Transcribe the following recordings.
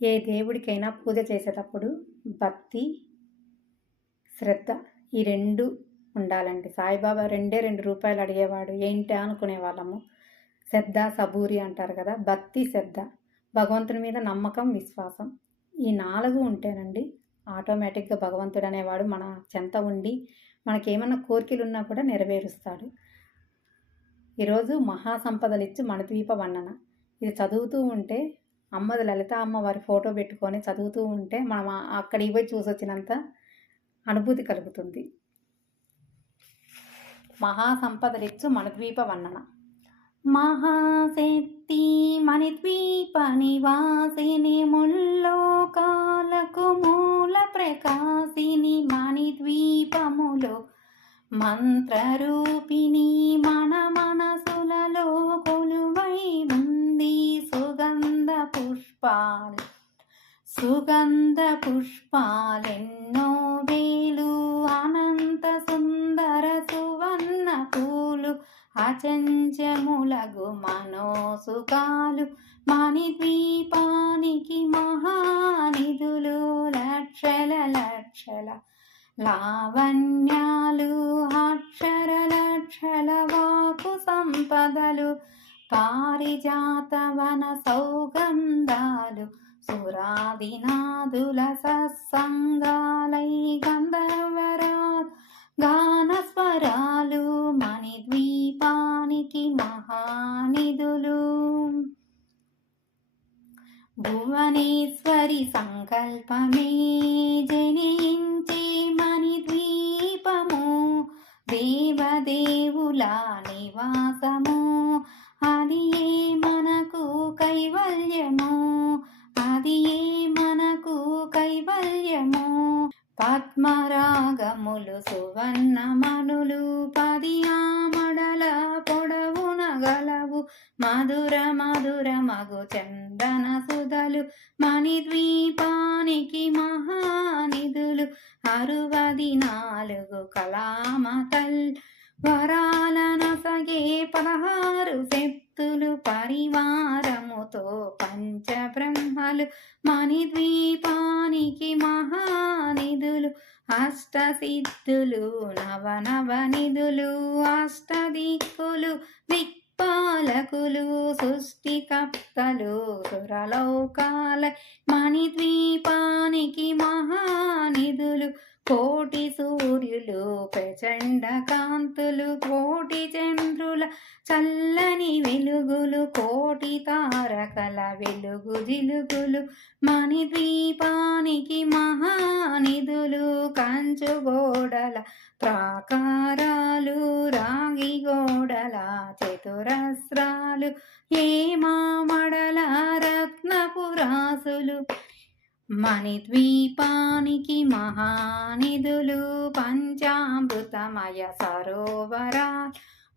ఏ దేవుడికైనా పూజ చేసేటప్పుడు భక్తి, శ్రద్ధ ఈ 2 ఉండాలండి. సాయిబాబా రూ. 2 అడిగేవాడు. ఏంటా అనుకునేవాళ్ళము. శ్రద్ధ, సబూరి అంటారు కదా! భక్తి, శ్రద్ధ, భగవంతుని మీద నమ్మకం, విశ్వాసం. ఈ 4 ఉంటేనండి ఆటోమేటిక్‌గా భగవంతుడు అనేవాడు మన చెంత ఉండి మనకేమన్నా కోరికలున్నా కూడా నెరవేరుస్తాడు. ఈరోజు మహాసంపదలిచ్చు మణిద్వీప వర్ణన. ఇది చదువుతూ ఉంటే అమ్మది లలిత అమ్మవారి ఫోటో పెట్టుకొని చదువుతూ ఉంటే మనం అక్కడికి పోయి చూసొచ్చినంత అనుభూతి కలుగుతుంది. మహాసంపదలిచ్చు మణిద్వీప వర్ణన. మహాశక్తి మణిద్వీప నివాసిని ముల్లోకాలకు మూల ప్రకాశిని మణిద్వీపములో మంత్రరూపిణి మన మనసులలో కొలువై ఉంది. సుగంధ పుష్పాలెన్నో వేలు అనంత సుందర సువర్ణ పూలు అచంచములగు మనోసుకాలు మణిద్వీపానికి మహానిధులు లక్షల లావణ్యాలు అక్షర లక్షల వాకు సంపదలు పారిజాత వన సౌగంధాలు సురాదినాదుల సత్సంగాలై గంధర్వరా గానస్వరాలు మణిద్వీపానికి మహానిధులు. భువనేశ్వరి సంకల్పమే జనించే మణిద్వీపము దేవదేవుల నివాసము. అది ఏ మనకు కైవల్యము, అది ఏ మనకు కైవల్యము. పద్మరాగములు సువర్ణమణులు 10 ఆమడల పొడవున గలవు. మధుర మగు చందన సుధలు మణిద్వీపానికి మహానిధులు. 64 కళామతల్ వరాల నసగే 16 శక్తులు పరివారముతో పంచబ్రహ్మలు మణిద్వీపానికి మహానిధులు. అష్టసిద్ధులు నవనిధులు అష్టదిక్కులు దిక్పాలకులు సృష్టికర్తలు సురలోకాల మణిద్వీపానికి మహానిధులు. కోటి సూర్యులు ప్రచండ కాంతులు కోటి చంద్రుల చల్లని వెలుగులు కోటి తారకల వెలుగు జిలుగులు మణిద్వీపానికి మహానిధులు. కంచు గోడల ప్రాకారాలు రాగి గోడల చతురస్రాలు హేమామడల రత్నపురాసులు మణిద్వీపానికి మహానిధులు. పంచామృతమయ సరోవరాలు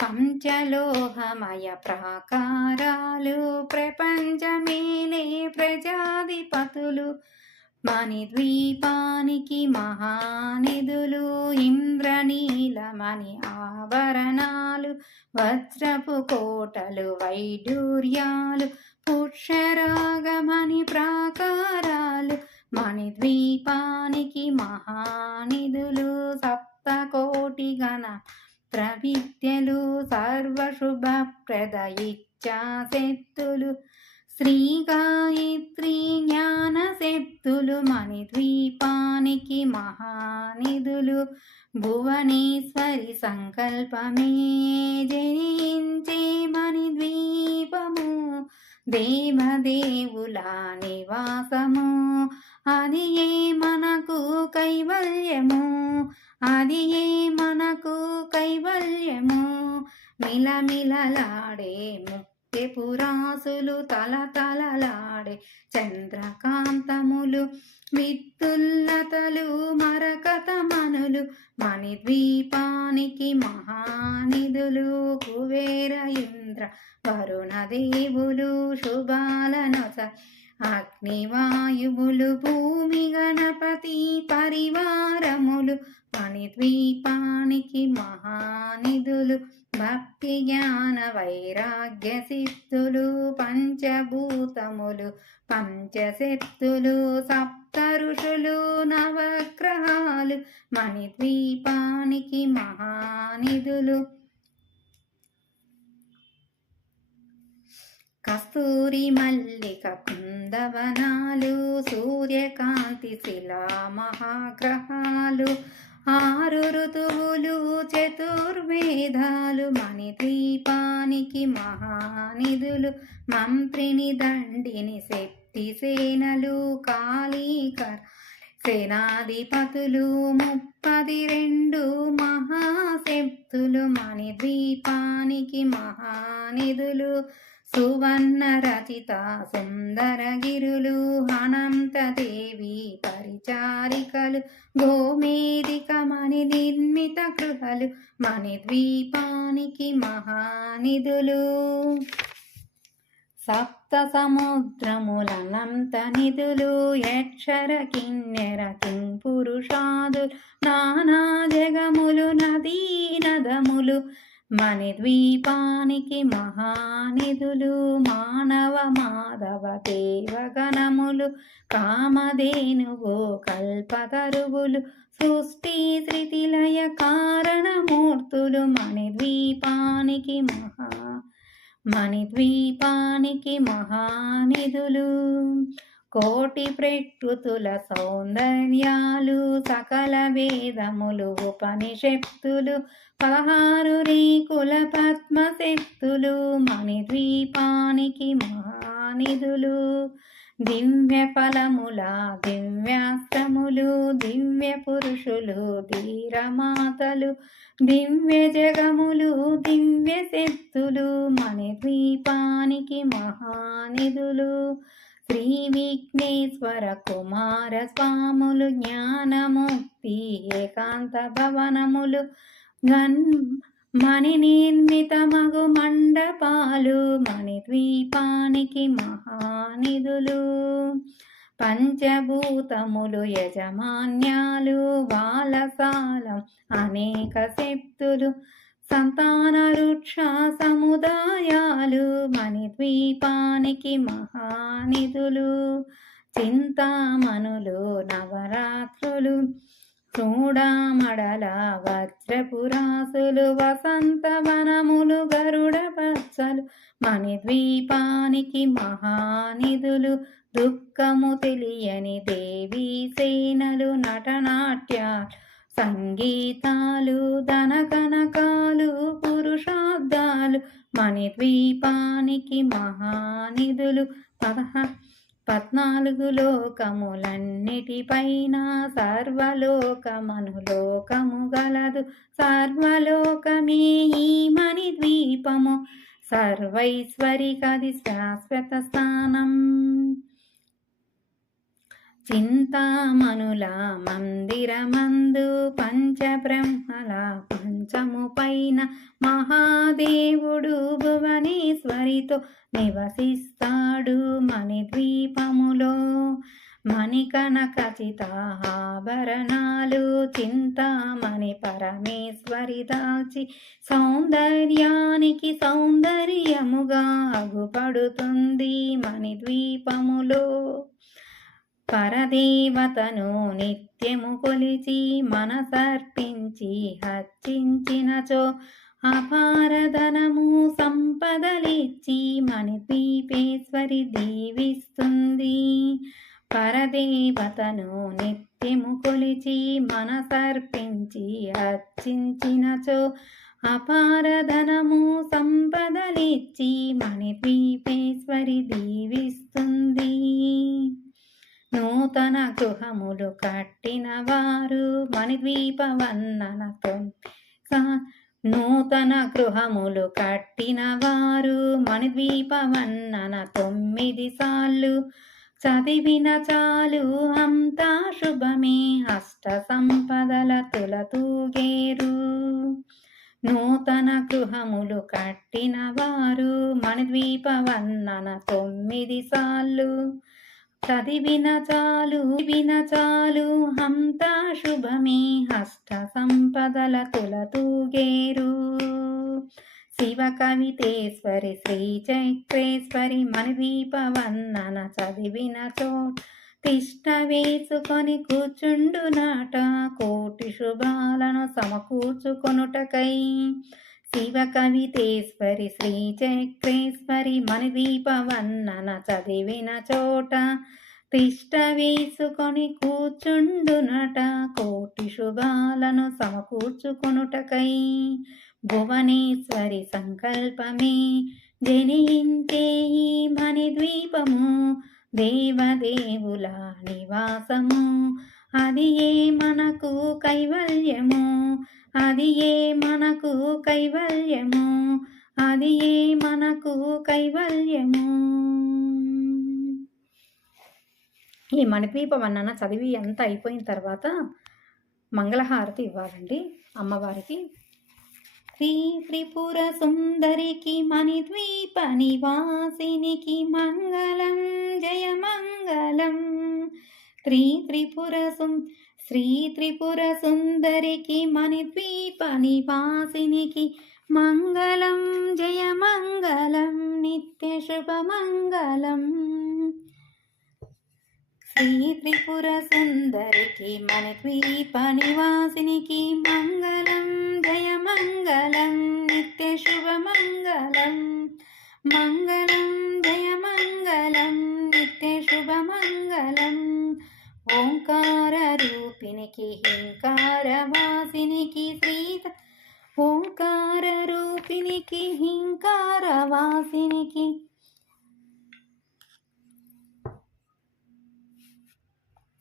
పంచలోహమయ ప్రాకారాలు ప్రపంచమేలే ప్రజాధిపతులు మణిద్వీపానికి మహానిధులు. ఇంద్రనీలమణి ఆభరణాలు వజ్రపు కోటలు వైడూర్యాలు పుష్యరాగమణి ప్రాకారాలు మణిద్వీపానికి మహానిధులు. సప్తకోటి గణ ప్రవిద్యలు సర్వశుభప్రద ఇచ్ఛాశక్తులు శ్రీ గాయత్రి జ్ఞాన శక్తులు మణిద్వీపానికి మహానిధులు. భువనేశ్వరి సంకల్పమే జనించే మణిద్వీపము దేవదేవుల నివాసము. అది ఏ మనకు కైవల్యము, అది ఏ మనకు కైవల్యము. మిలమిలలాడే పురాసులు తలతలలాడే చంద్రకాంతములు విద్యుల్లతలు మరకతమనులు మణిద్వీపానికి మహానిధులు. కుబేర ఇంద్ర వరుణ దేవులు శుభాలనొస అగ్నివాయువులు భూమి గణపతి పరివారములు మణిద్వీపానికి మహానిధులు భక్తి జ్ఞాన వైరాగ్య సిద్ధులు పంచభూతములు పంచశక్తులు సప్త ఋషులు నవగ్రహాలు మణిద్వీపానికి మహానిధులు కస్తూరి మల్లిక కుందవనాలు సూర్యకాంతి శిలా మహాగ్రహాలు ఆరు ఋతువులు చతుర్వేదాలు మణిద్వీపానికి మహానిధులు మంత్రిని దండిని శక్తి సేనలు కాళీకర సేనాధిపతులు 32 మహాశక్తులు మణిద్వీపానికి మహానిధులు సువర్ణ రచిత సుందరగిరులు అనంతదేవి పరిచారికలు గోమేదిక మణి నిర్మిత గృహలు మణిద్వీపానికి మహానిధులు సప్త సముద్రములనంత నిధులు యక్షర కిన్నెర కింపురుషాదులు నానా జగములు నదీ నదములు మణిద్వీపానికి మహానిధులు మానవ మాధవ దేవగణములు కామధేనువు కల్పతరువులు సృష్టి ధృతిలయ కారణమూర్తులు మణిద్వీపానికి మహానిధులు కోటి ప్రకృతుల సౌందర్యాలు సకల వేదములు ఉపనిషత్తులు 16 రేకుల పద్మశక్తులు మణిద్వీపానికి మహానిధులు దివ్య ఫలముల దివ్యాస్త్రములు దివ్య పురుషులు ధీరమాతలు దివ్య జగములు దివ్య శక్తులు మణిద్వీపానికి మహానిధులు శ్రీ విఘ్నేశ్వర కుమార స్వాములు జ్ఞానముక్తి ఏకాంత భవనములు మణి నిర్మిత మగు మండపాలు మణిద్వీపానికి మహానిధులు పంచభూతములు యజమాన్యాలు బాలసాలం అనేక శక్తులు సంతాన వృక్ష సముదాయాలు మణిద్వీపానికి మహానిధులు చింతామణులు నవరాత్రులు చూడామడల వజ్రపురాసులు వసంతవనములు గరుడ పచ్చలు మణిద్వీపానికి మహానిధులు దుఃఖము తెలియని దేవీ సేనలు నటనాట్యాలు సంగీతాలు ధనకనకాలు పురుషార్థాలు మణిద్వీపానికి మహానిధులు 14 లోకములన్నిటిపైన సర్వలోకమనులోకము గలదు సర్వలోకమే ఈ మణిద్వీపము సర్వైశ్వరికది శాశ్వత స్థానం చింతామణుల మందిరమందు పంచబ్రహ్మల పంచము పైన మహాదేవుడు భువనేశ్వరితో నివసిస్తాడు మణిద్వీపములో మణికనకచిత ఆభరణాలు చింతామణి పరమేశ్వరి దాల్చి సౌందర్యానికి సౌందర్యముగా అగుపడుతుంది మణిద్వీపములో పరదేవతను నిత్యము కొలిచి మనసర్పించి హర్చించినచో అపారధనము సంపదలిచ్చి మణిద్వీపేశ్వరి దీవిస్తుంది పరదేవతను నిత్యము కొలిచి మనసర్పించి అర్చించినచో అపారధనము సంపదలిచ్చి మణిద్వీపేశ్వరి దీవిస్తుంది నూతన గృహములు కట్టిన వారు మణిద్వీపవన్ననతో నూతన గృహములు కట్టిన వారు మణిద్వీపవన్నన 9 సార్లు చదివిన చాలు అంతా శుభమే అష్ట సంపదల తులతూగేరు నూతన గృహములు కట్టిన వారు మణిద్వీపవన్నన 9 సార్లు చదివిన చాలు హంతా శుభమే హస్త సంపదల తులతూగేరు. శివ కవితేశ్వరి శ్రీ చక్రేశ్వరి మణిదీప వందన చదివిన చోట తిష్ట వేసుకొని కూర్చుండునాట కోటి శుభాలను సమకూర్చుకొనుటకై. శివ కవితేశ్వరి శ్రీ చక్రేశ్వరి మణిదీప వందన చదివిన చోట తిష్ట వేసుకొని కూర్చుండునట కోటి శుభాలను సమకూర్చుకొనుటకై. భువనేశ్వరి సంకల్పమే జనించే ఈ మణిద్వీపము దేవదేవుల నివాసము. అది ఏ మనకు కైవల్యము, అది ఏ మనకు కైవల్యము, అది ఏ మనకు కైవల్యము. ఈ మణిద్వీప వర్ణన చదివి అంతా అయిపోయిన తర్వాత మంగళహారతి ఇవ్వాలండి అమ్మవారికి. శ్రీ త్రిపుర సుందరికి మణిద్వీప నివాసినికి మంగళం జయ మంగళం. శ్రీ త్రిపుర సుందరికి మణిద్వీప నివాసినికి మంగళం జయ మంగళం నిత్య శుభ మంగళం. శ్రీ త్రిపుర సుందరికి మణిద్వీప నివాసినికి మంగళం జయ మంగళం నిత్య శుభ మంగళం. మంగళం జయ మంగళం నిత్య శుభ మంగళం. ఓంకార రూపినికి హింకార వాసినికి ఓంకార రూపినికి హింకార వాసినికి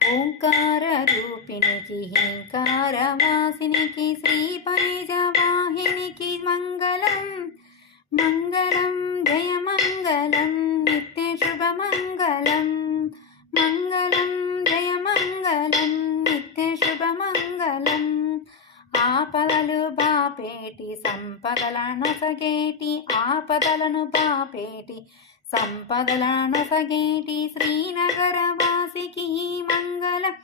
ఓంకార రూపినికి హింకార వాసినికి శ్రీ పంచవాహినికి మంగళం. మంగళం జయ మంగళం నిత్య శుభ మంగళం. మంగళం జయ మంగళం నిత్య శుభ మంగళం. ఆపదలు బాపేటి సంపదలను సగేటి ఆపదలను బాపేటి సంపదలను సగేటి శ్రీనగర వాసికి మంగళం.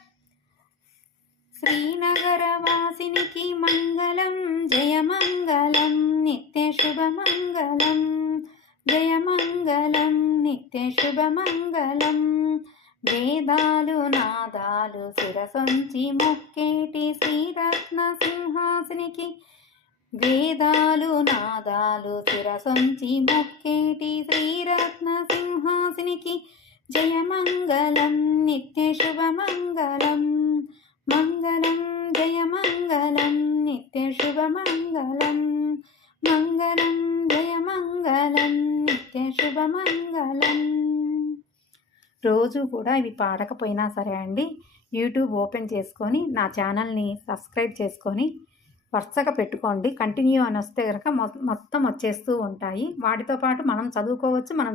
శ్రీనగర వాసినికి మంగళం జయ మంగళం నిత్య శుభ మంగళం. జయ మంగళం నిత్య శుభ మంగళం. వేదాలు నాదాలు శిరసొంచి మొక్కేటి శ్రీరత్న సింహాసినికి వేదాలు నాదాలు శిరసొంచి మొక్కేటి శ్రీరత్న సింహాసినికి జయ మంగళం నిత్య శుభ మంగళం. మంగళం జయ మంగళం నిత్య శుభ మంగళం. మంగళం జయ మంగళం నిత్య శుభ మంగళం. రోజు కూడా ఇవి పాడకపోయినా సరే అండి, యూట్యూబ్ ఓపెన్ చేసుకొని నా ఛానల్ని సబ్స్క్రైబ్ చేసుకొని వరుసగా పెట్టుకోండి. కంటిన్యూ అని వస్తే కనుక మొత్తం వచ్చేస్తూ ఉంటాయి. వాటితో పాటు మనం చదువుకోవచ్చు. మనం